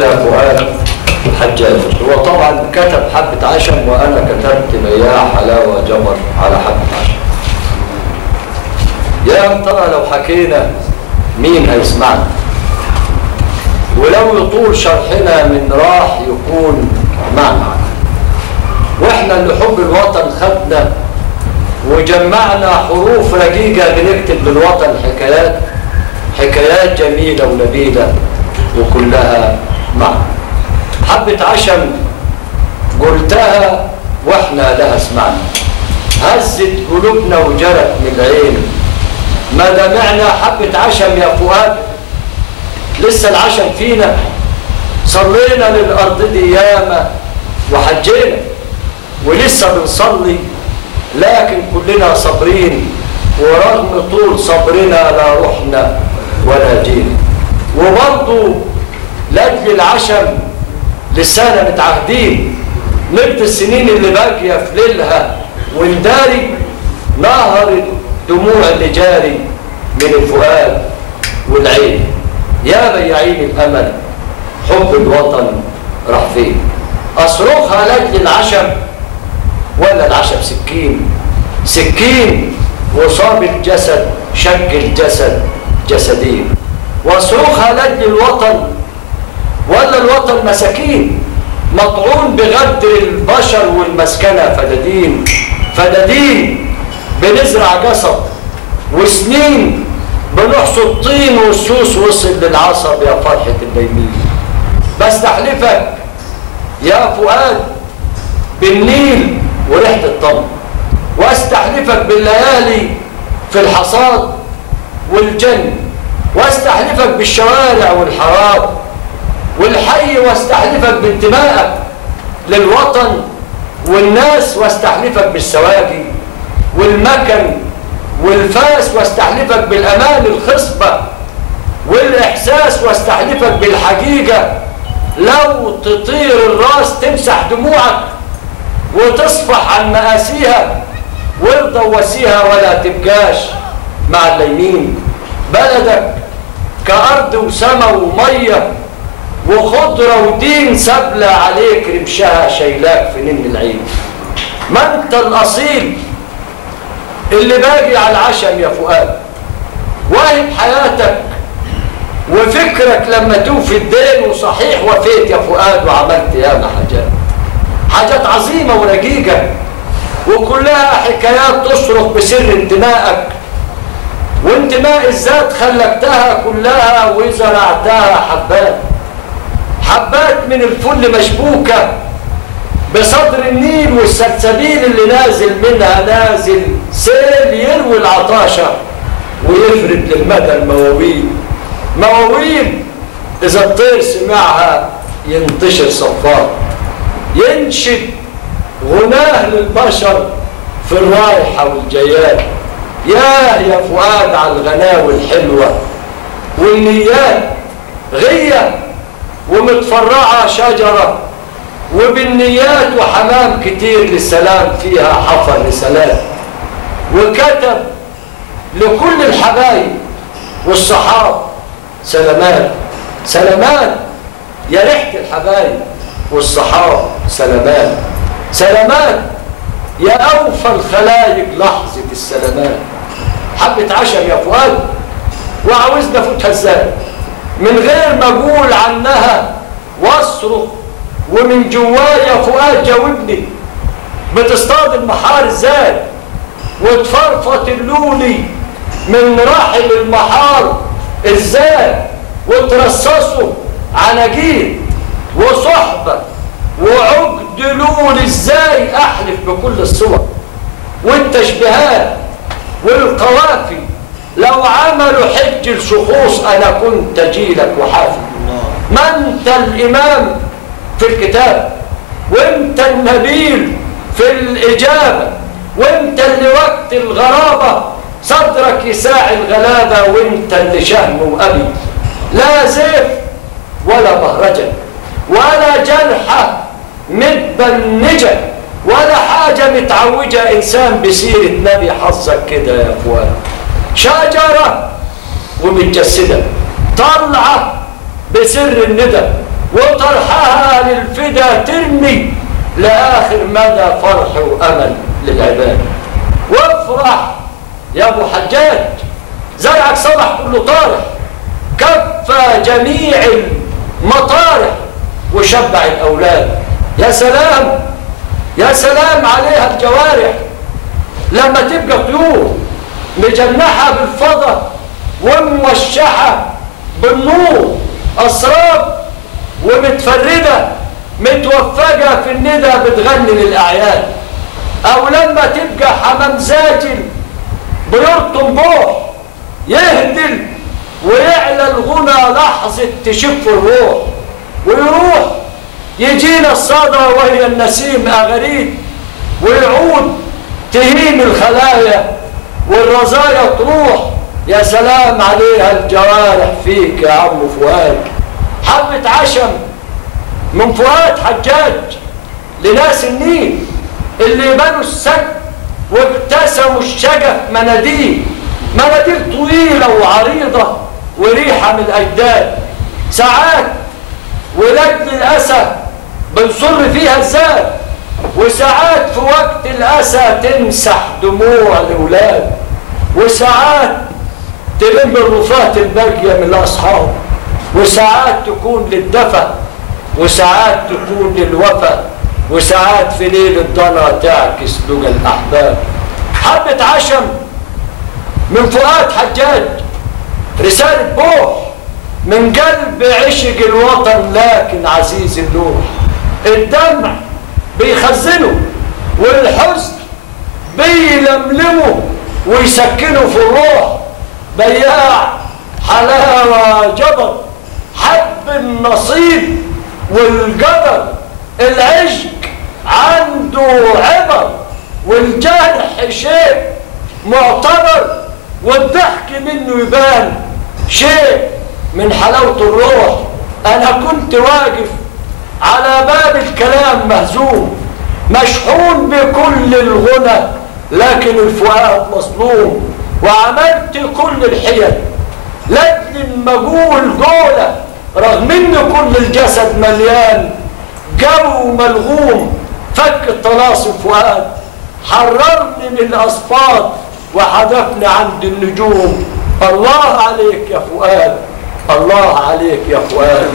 كده فؤاد حجاج. هو طبعا كتب حبة عشم وأنا كتبت مياه حلاوة جمر على حبة عشم. يا ترى لو حكينا مين هيسمعنا؟ ولو يطول شرحنا من راح يكون معنا. واحنا اللي حب الوطن خدنا وجمعنا حروف رقيقة بنكتب للوطن حكايات جميلة ونبيلة وكلها معنا. حبة عشم قلتها واحنا لها سمعنا، هزت قلوبنا وجرت من العين، ما دمعنا حبة عشم يا فؤاد، لسه العشم فينا، صلينا للأرض دي ياما وحجينا ولسه بنصلي، لكن كلنا صابرين ورغم طول صبرنا لا رحنا ولا جينا. وبرضه لأجل العشم لسانا متعهدين نقضي السنين اللي باقيه في ليلها ونداري نهر الدموع اللي جاري من الفؤاد والعين. يا بياعين الامل حب الوطن راح فين؟ اصرخها لاجل العشم ولا العشم سكين وصاب الجسد شق الجسد جسدين؟ واصرخها لاجل الوطن ولا الوطن مساكين مطعون بغدر البشر والمسكنة فدادين بنزرع قصب وسنين بنحصد طين والسوس وصل للعصب يا فرحة النايمين. بستحلفك يا فؤاد بالنيل وريحة الطمر، واستحلفك بالليالي في الحصاد والجن، واستحلفك بالشوارع والحراب والحي، واستحلفك بانتمائك للوطن والناس، واستحلفك بالسواقي والمكن والفاس، واستحلفك بالامان الخصبه والاحساس، واستحلفك بالحقيقه لو تطير الراس تمسح دموعك وتصفح عن مآسيها وارضى وسيها ولا تبقاش مع الليمين. بلدك كأرض وسما وميه وخضرة ودين سبلة عليك رمشها شايلاك في نن العين. ما انت الأصيل اللي باقي على العشم يا فؤاد، واهب حياتك وفكرك لما توفي الدين، وصحيح وفيت يا فؤاد وعملت ياما حاجات عظيمة ورقيقة وكلها حكايات تصرخ بسر انتمائك، وانتماء الذات خلقتها كلها وزرعتها حبات من الفل مشبوكة بصدر النيل والسلسبيل اللي نازل منها نازل سيل يروي العطاشة ويفرد للمدى مواويل إذا الطير سمعها ينتشر صفار، ينشد غناه للبشر في الرايحة والجيات. يا فؤاد على الغناوي الحلوة والنيات، غية ومتفرعة شجرة وبالنيات وحمام كتير للسلام فيها حفر لسلام، وكتب لكل الحبايب والصحاب سلامات يا ريحة الحبايب والصحاب سلامات يا أوفى الخلايق لحظة السلامات. حبة عشم يا فؤاد وعاوزنا فوتها ازاي من غير ما اقول عنها واصرخ ومن جوايا فؤاد جاوبني. بتصطاد المحار ازاي وتفرفط اللولي من رحل المحار ازاي، وترصصه عناجيل وصحبة وعقد لول ازاي، احلف بكل الصور والتشبيهات والقوافي لو عملوا حج الشخوص انا كنت اجيلك وحافظ. ما انت الامام في الكتاب وانت النبيل في الاجابه، وانت اللي وقت الغرابه صدرك يساعي الغلابه، وانت اللي شهم وابي لا زيف ولا مهرجه ولا جرحه متبنجه ولا حاجه متعوجه انسان بسيره نبي. حظك كده يا فؤاد شجره ومتجسده طلعه بسر الندى وطرحها للفدا ترمي لآخر مدى فرح وأمل للعباد. وافرح يا أبو حجاج، زرعك صبح كله طارح، كفى جميع المطارح وشبع الأولاد. يا سلام يا سلام عليها الجوارح لما تبقى طيور مجنحة بالفضة وموشحة بالنور، أسراب ومتفردة متوفقة في الندى بتغني للأعياد. أو لما تبقى حمام زاجل بيرطم بوح يهدل ويعلى الغنى لحظة تشف الروح، ويروح يجينا الصدى وهي النسيم أغريد، ويعود تهيم الخلايا والرزايا تروح. يا سلام عليها الجوارح فيك يا عم فؤاد. حبة عشم من فؤاد حجاج لناس النيل اللي بنوا السد وابتسموا الشجف مناديل، مناديل طويلة وعريضة وريحة من الأجداد. ساعات ولاد الأسى بنصر فيها الزاد، وساعات في وقت الأسى تمسح دموع الأولاد، وساعات تلم الرفات الباقية من الأصحاب، وساعات تكون للدفى، وساعات تكون للوفا، وساعات في ليل الضنا تعكس لقى الأحباب. حبة عشم من فؤاد حجاج، رسالة بوح من قلب عشق الوطن لكن عزيز اللوح. الدمع بيخزنه والحزن بيلملمه ويسكنه في الروح. بياع حلاوة جبر حب النصيب والقدر، العشق عنده عبر والجرح شيء معتبر، والضحك منه يبان شيء من حلاوة الروح. أنا كنت واقف على باب الكلام مهزوم، مشحون بكل الغنى لكن الفؤاد مظلوم، وعملت كل الحيل لأجل المجول جولة، رغم ان كل الجسد مليان جو ملغوم. فك الطلاسم فؤاد حررني من الأصفاد وحدفني عند النجوم. الله عليك يا فؤاد، الله عليك يا فؤاد.